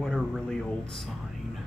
what a really old sign.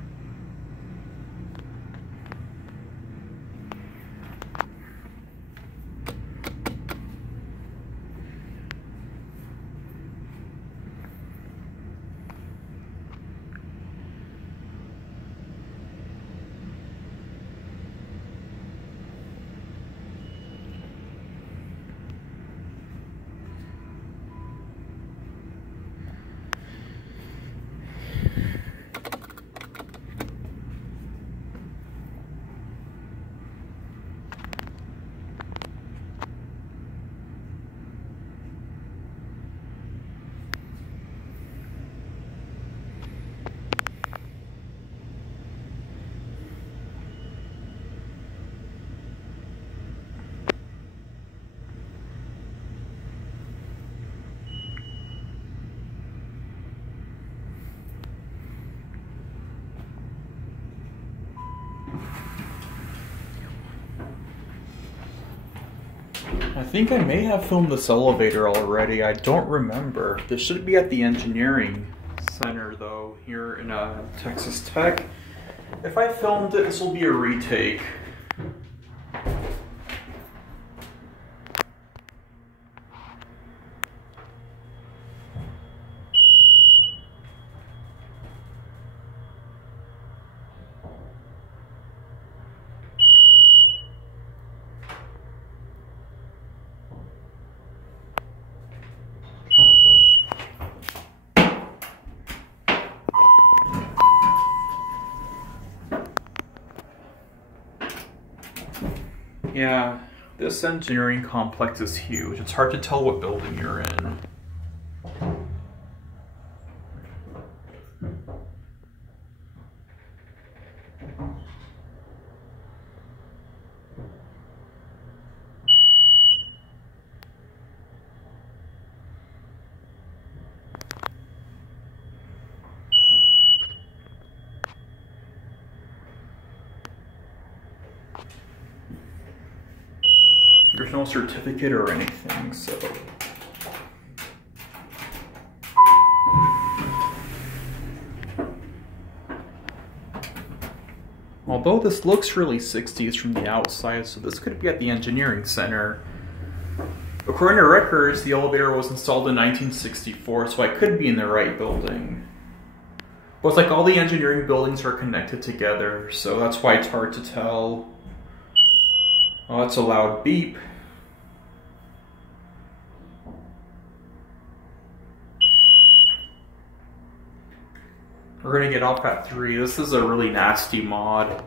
I think I may have filmed this elevator already. I don't remember. This should be at the engineering center though, here in Texas Tech. If I filmed it, this will be a retake. Yeah, this engineering complex is huge. It's hard to tell what building you're in. There's no certificate or anything, so. Although this looks really 60s from the outside, so this could be at the engineering center. According to records, the elevator was installed in 1964, so I could be in the right building. But it's like all the engineering buildings are connected together, so that's why it's hard to tell. Oh, that's a loud beep. We're gonna get off at 3. This is a really nasty mod.